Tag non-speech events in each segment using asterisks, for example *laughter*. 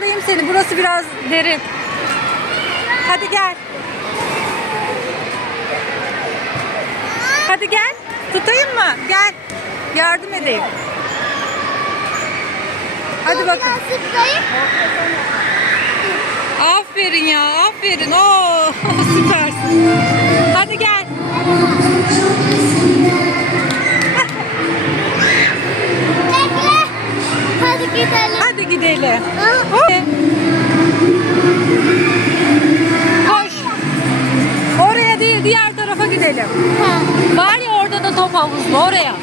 atlayayım seni. Burası biraz derin. Hadi gel. Hadi gel. Tutayım mı? Gel. Yardım edeyim. Hadi bakın. Aferin ya. Aferin. Oo, *laughs* süpersin. Hadi gel. havuzlu oraya.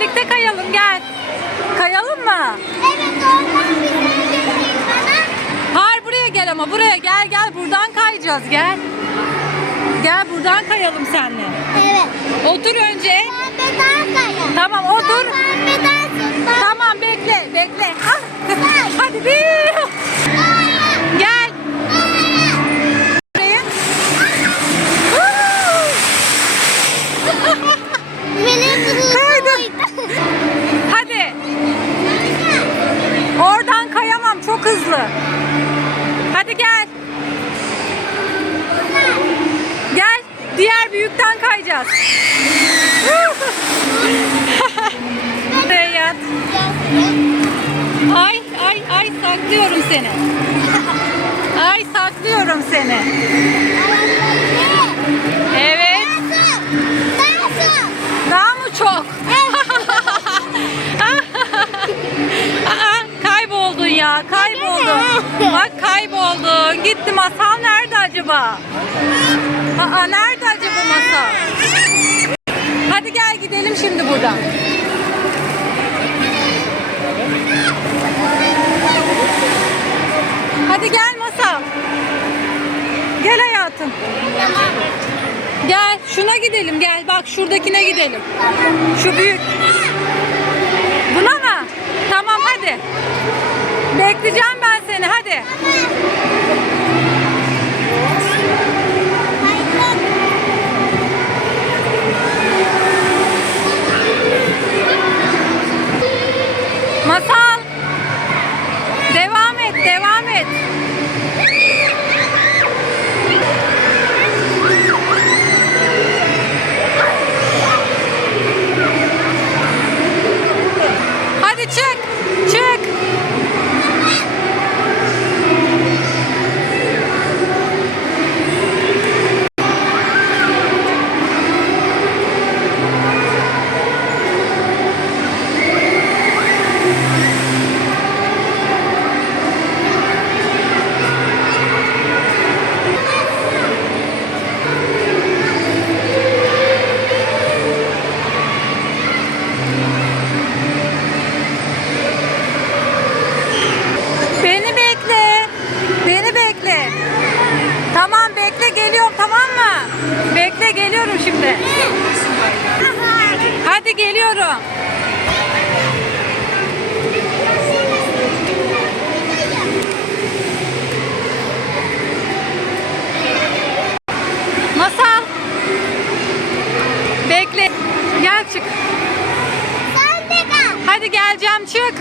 birlikte kayalım gel. Kayalım mı? Evet oradan güzel bir bana. Hayır buraya gel ama buraya gel gel buradan kayacağız gel. Gel buradan kayalım seninle. Evet. Otur önce. Ben gel. Gel. Diğer büyükten kayacağız. Beyyat. *laughs* ay ay ay saklıyorum seni. Ay saklıyorum seni. Evet. Daha mı çok? *laughs* Aa, kayboldun ya kayboldun. Bak gitti masal nerede acaba? Aa, nerede acaba masal? Hadi gel gidelim şimdi buradan. Hadi gel masal. Gel hayatım. Gel şuna gidelim gel bak şuradakine gidelim. Şu büyük. Buna mı? Tamam hadi. Bekleyeceğim ben seni hadi. Hadi. geliyorum. Masal. Bekle. Gel çık. Hadi geleceğim çık.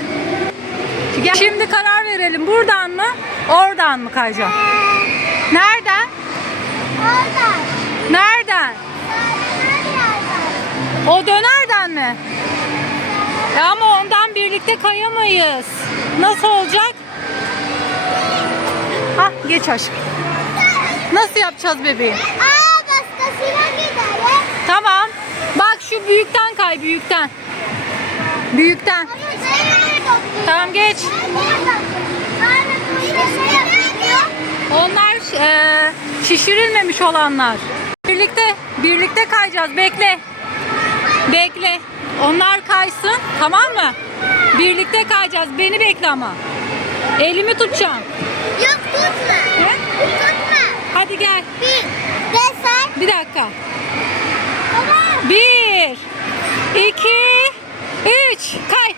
Şimdi karar verelim. Buradan mı? Oradan mı kayacağım? Ee, Nereden? Oradan. Nereden? O dönerden mi? Ya ama ondan birlikte kayamayız. Nasıl olacak? Ha geç aşk. Nasıl yapacağız bebeğim? Aa başkasıyla gidelim. Tamam. Bak şu büyükten kay büyükten. Büyükten. Tamam geç. Onlar e, şişirilmemiş olanlar. Birlikte birlikte kayacağız. Bekle. Bekle. Onlar kaysın. Tamam mı? Birlikte kayacağız. Beni bekle ama. Elimi tutacağım. Yok tutma. He? Tutma. Hadi gel. Bir. Desen. Bir dakika. Baba. Bir. iki, Üç. Kay.